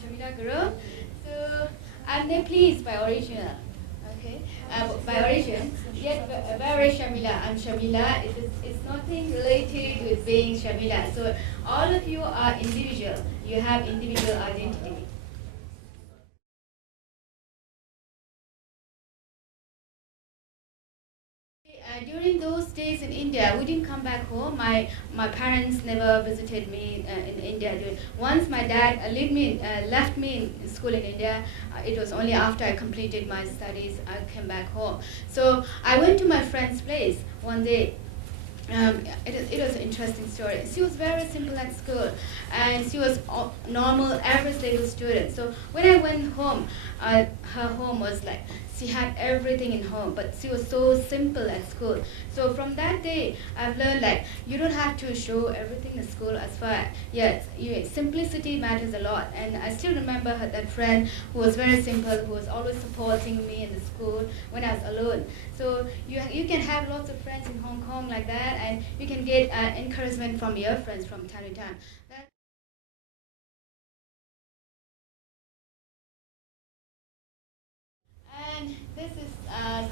Sharmila GURUNG. So I'm Nepalese by origin. Okay, by origin. Yet very Sharmila. I'm Sharmila. It's nothing related with being Sharmila. So all of you are individual. You have individual identity. During those days in India, we didn't come back home. My parents never visited me in India. Once my dad left me in school in India, it was only after I completed my studies I came back home. So I went to my friend's place one day. It was an interesting story. She was very simple at school, and she was a normal, average level student. So when I went home, her home was like, she had everything in home, but she was so simple at school. So from that day, I've learned like you don't have to show everything in school as far. Yes, simplicity matters a lot. And I still remember that friend who was very simple, who was always supporting me in the school when I was alone. So you can have lots of friends in Hong Kong like that, and you can get encouragement from your friends from time to time. And this is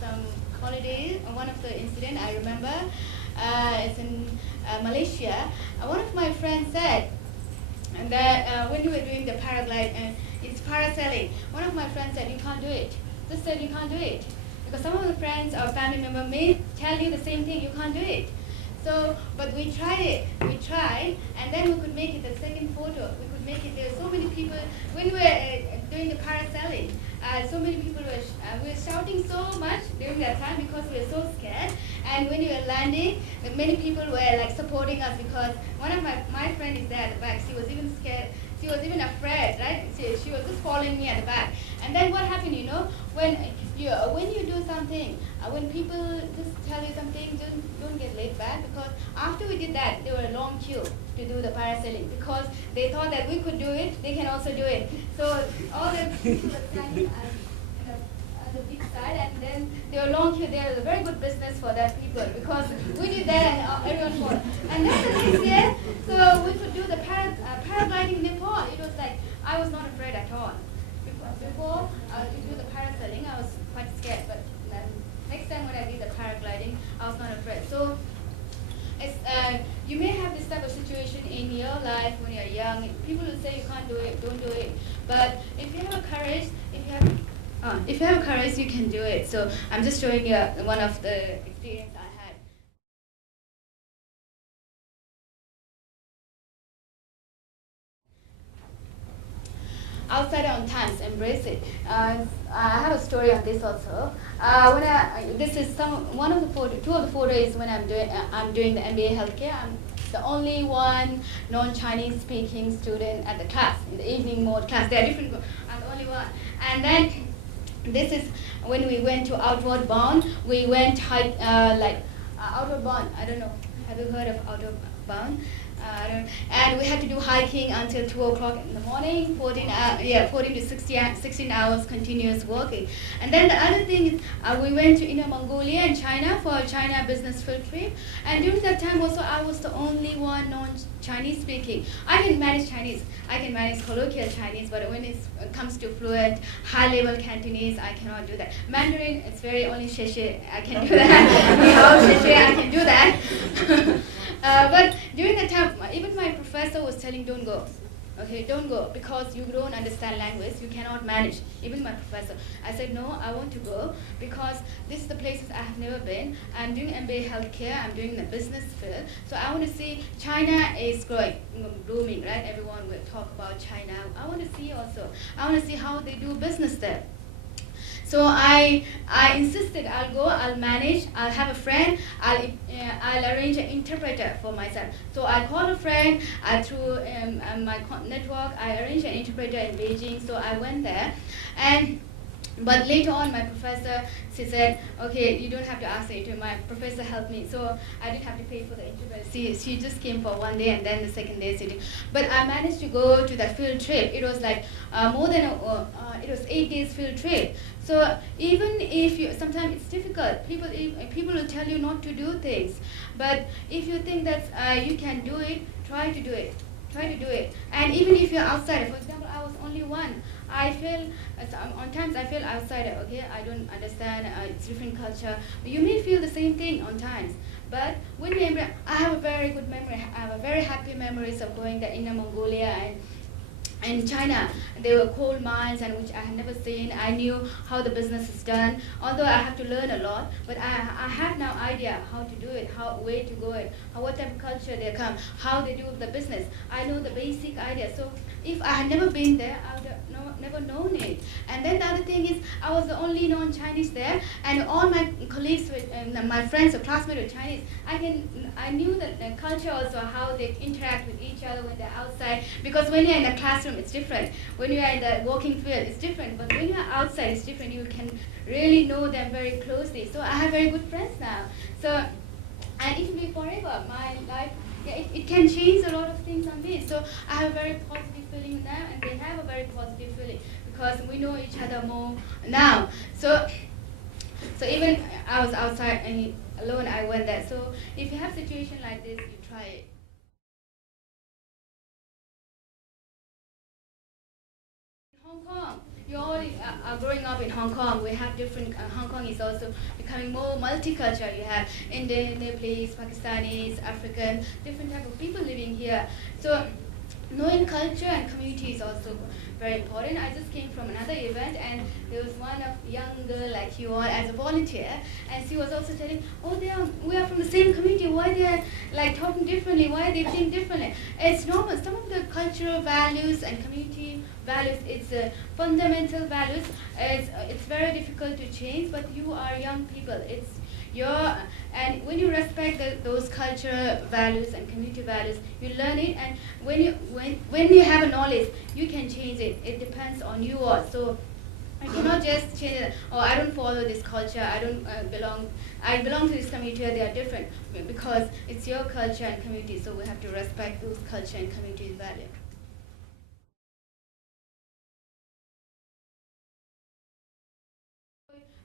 some holiday. One of the incident I remember. It's in Malaysia. One of my friends said that when we were doing the paraglide and it's parasailing, one of my friends said you can't do it. Just said you can't do it because some of the friends or family member may tell you the same thing. You can't do it. So, but we tried it. We tried, and then we could make it the second photo. We could make it. There were so many people when we were doing the parasailing. So many people were shouting so much during that time because we were so scared. And when we were landing, many people were like supporting us because one of my friend is there at the back. She was even scared. She was even afraid, right? She was just following me at the back. And then what happened, when you do something, when people just tell you something, don't get laid back because after we did that, there were a long queue to do the parasailing because they thought that we could do it, they can also do it. So all the people were standing at the big side, and then there were long queue. There was a very good business for that people because we did that and everyone fought. And then the next year, so we could do the paragliding in Nepal. It was like I was not afraid at all. Before to do the parasailing, I was quite scared, but next time when I did the paragliding, I was not afraid. So you may have this type of situation in your life when you're young. People will say you can't do it, don't do it. But if you have a courage, if you have courage, you can do it. So I'm just showing you one of the experience I had. Outside on times, embrace it. I have a story on this also. This is two of the photos when I'm doing the MBA healthcare. I'm the only one non-Chinese speaking student at the class in the evening mode class. There are different. I'm the only one. And then this is when we went to Outward Bound. We went Outward Bound. I don't know. Have you heard of Outward Bound? And we had to do hiking until 2 o'clock in the morning, 14 to 16 hours continuous working. And then the other thing is we went to Inner Mongolia and China for a China business field trip. And during that time also I was the only one non-Chinese speaking. I can manage Chinese. I can manage colloquial Chinese, but when it comes to fluent, high-level Cantonese, I cannot do that. Mandarin, it's very only sheshe, I can do that. Ni hao, sheshe, I can do that. But during that time, even my professor was telling, don't go. Okay, don't go because you don't understand language, you cannot manage. Even my professor. I said, no, I want to go because this is the places I have never been. I'm doing MBA healthcare, I'm doing the business field. So I want to see China is growing, blooming, right? Everyone will talk about China. I want to see also. I want to see how they do business there. So I insisted I'll go, I'll manage, I'll have a friend, I'll arrange an interpreter for myself. So I called a friend through my network. I arranged an interpreter in Beijing. So I went there, but later on, my professor, she said, okay, you don't have to ask the interpreter. My professor helped me, so I didn't have to pay for the interpreter. She just came for one day, and then the second day she did. But I managed to go to that field trip. It was like it was 8 days field trip. So even if sometimes it's difficult, people will tell you not to do things. But if you think that you can do it, try to do it. try to do it. And even if you're outsider, for example, I was only one. I feel on times I feel outsider. Okay, I don't understand. It's different culture. You may feel the same thing on times. But when I have a very good memory. I have a very happy memories of going to Inner Mongolia and China. There were coal mines and which I had never seen. I knew how the business is done, although I have to learn a lot. But I have now idea how to do it, where to go it, what type of culture they come, how they do the business. I know the basic idea. So if I had never been there, I would have never known it. And then the other thing is, I was the only non-Chinese there, and all my colleagues, my friends or classmates were Chinese. I knew that the culture also, how they interact with each other when they're outside. Because when you're in a classroom, it's different. When you're in the working field, it's different. But when you're outside, it's different. You can really know them very closely. So I have very good friends now. So, and it will be forever. My life, yeah, it can change a lot of things on me. So I have a very positive feeling with them, and they have a very positive feeling because we know each other more now. So even I was outside and alone, I went there. So if you have a situation like this, you try it. Hong Kong. You all are growing up in Hong Kong. We have different. Hong Kong is also becoming more multicultural. You have Indian, Nepalese, Pakistanis, African, different type of people living here. So knowing culture and community is also very important. I just came from another event, and there was one of young girl like you all as a volunteer, and she was also telling, oh, we are from the same community. Why they are like talking differently? Why they think differently? It's normal. Some of the cultural values and community values, it's fundamental values. It's very difficult to change, but you are young people. And when you respect those cultural values and community values, you learn it, and when you have a knowledge, you can change it. It depends on you all. So you cannot just change it. Oh, I don't follow this culture. I don't belong. I belong to this community. They are different because it's your culture and community. So we have to respect those culture and community values.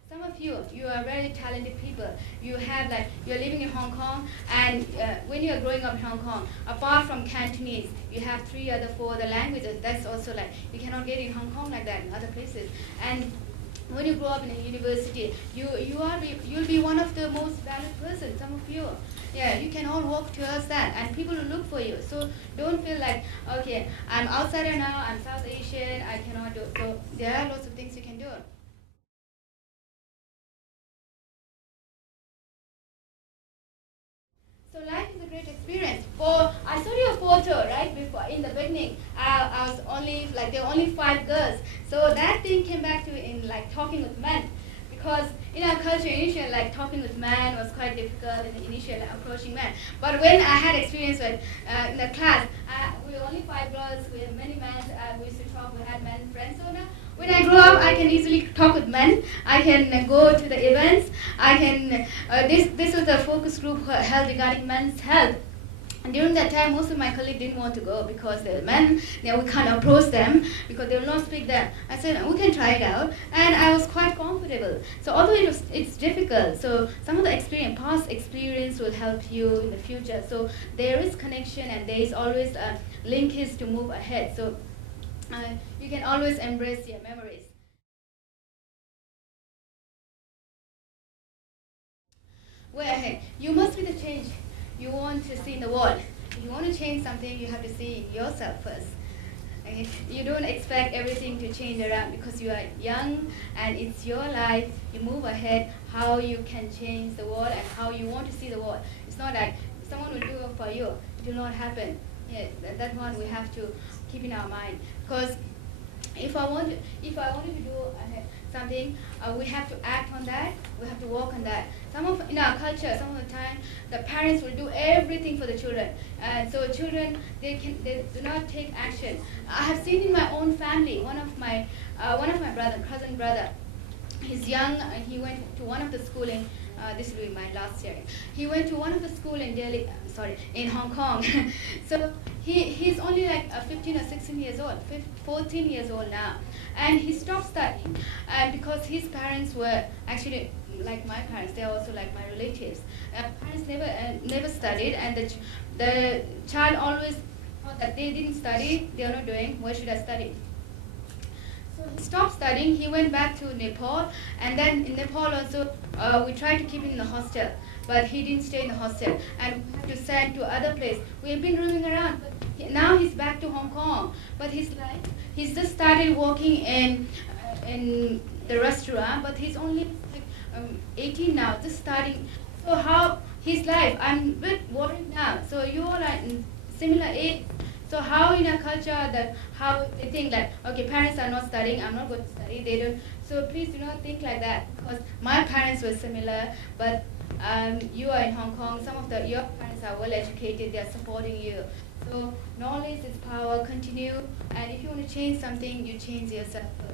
Some of you are very talented people. You're living in Hong Kong, and when you're growing up in Hong Kong, apart from Cantonese, you have 4 other languages. That's also like, you cannot get in Hong Kong like that in other places. And when you grow up in a university, you'll be one of the most valued persons, some of you. Yeah, you can all walk towards that, and people will look for you. So don't feel like, okay, I'm outsider now, I'm South Asian, I cannot do. So there are lots of things you can do. So life is a great experience. I saw your photo right before in the beginning. I was only there were only 5 girls. So that thing came back to in talking with men, because in our culture initially talking with men was quite difficult in the initial approaching men. But when I had experience with in the class, we were only 5 girls. We had many men. We used to talk. We had men friends. So now, when I grow up, I can easily talk with men. I can go to the events. I can. This was a focus group held regarding men's health. And during that time, most of my colleagues didn't want to go because they're men. We can't approach them because they will not speak them. I said, we can try it out. And I was quite comfortable. So although it's difficult, so some of the past experience will help you in the future. So there is connection, and there is always a linkage to move ahead. So you can always embrace your memories. Well, you must be the change you want to see in the world. If you want to change something, you have to see yourself first. Okay? You don't expect everything to change around because you are young and it's your life. You move ahead, how you can change the world and how you want to see the world. It's not like someone will do it for you. It will not happen. Yeah, that one we have to keep in our mind, because if I wanted to do something, we have to act on that. We have to work on that. In our culture, some of the time, the parents will do everything for the children, and so children they do not take action. I have seen in my own family, one of my cousin brother. He's young. He went to one of the schooling. This will be my last year. He went to one of the school in in Hong Kong. So he's only 15 or 16 years old, 14 years old now, and he stopped studying, because his parents were actually like my parents. They're also like my relatives. Parents never studied, and the child always thought that they didn't study, they are not doing, why should I study? So he stopped studying, he went back to Nepal, and then in Nepal also, we tried to keep him in the hostel, but he didn't stay in the hostel, and we had to send to other place. We have been roaming around, but now he's back to Hong Kong, but he's just started working in the restaurant, but he's only like 18 now, just starting. So how his life? I'm a bit worried now. So you all are in similar age. So how in a culture that how they think like, okay, parents are not studying, I'm not going to study, they don't. So please do not think like that, because my parents were similar, but you are in Hong Kong, some of your parents are well educated, they are supporting you. So knowledge is power, continue, and if you want to change something, you change yourself first.